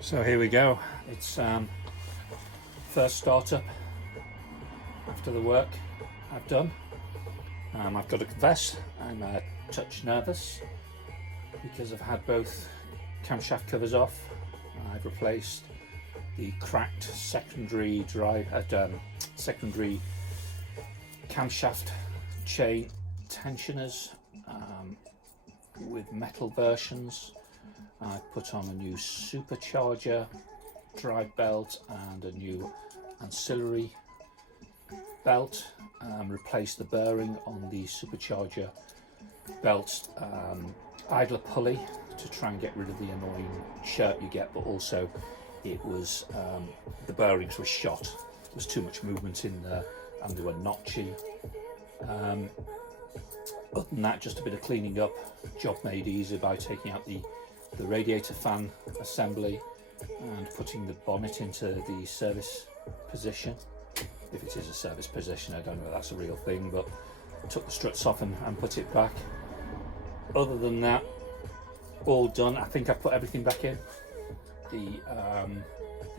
So here we go. It's first startup after the work I've done. I've got to confess, I'm a touch nervous because I've had both camshaft covers off. I've replaced the cracked secondary secondary camshaft chain tensioners with metal versions. I've put on a new supercharger drive belt and a new ancillary belt, replaced the bearing on the supercharger belt idler pulley to try and get rid of the annoying chirp you get, but also it was the bearings were shot. There was too much movement in there and they were notchy. Other than that, just a bit of cleaning up, job made easy by taking out the radiator fan assembly and putting the bonnet into the service position. If it is a service position, I don't know if that's a real thing, but took the struts off and put it back. Other than that, all done. I think I put everything back in. The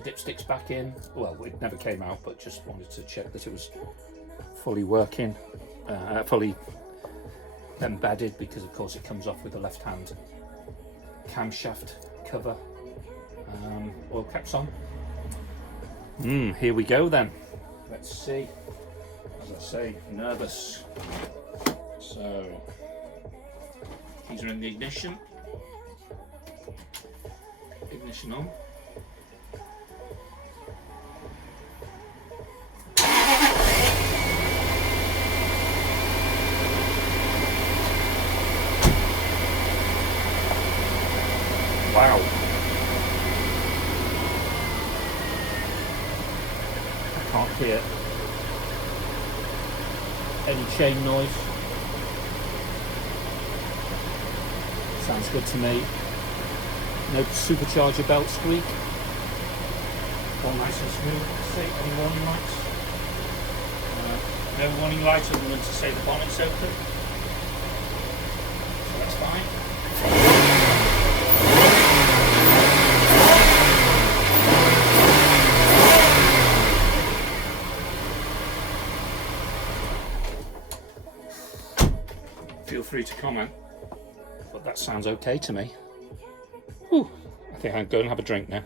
dipsticks back in. Well, it never came out, but just wanted to check that it was fully working, fully embedded, because of course it comes off with the left hand camshaft cover. Oil caps on. Here we go then. Let's see. As I say, nervous. So keys are in the ignition. Ignition on. Wow. I can't hear any chain noise. Sounds good to me. No supercharger belt squeak. All nice and smooth. See, any warning lights? No warning lights other than to say the bonnet's open. So that's fine. Feel free to comment, but that sounds okay to me. Whew. I think I'm going to have a drink now.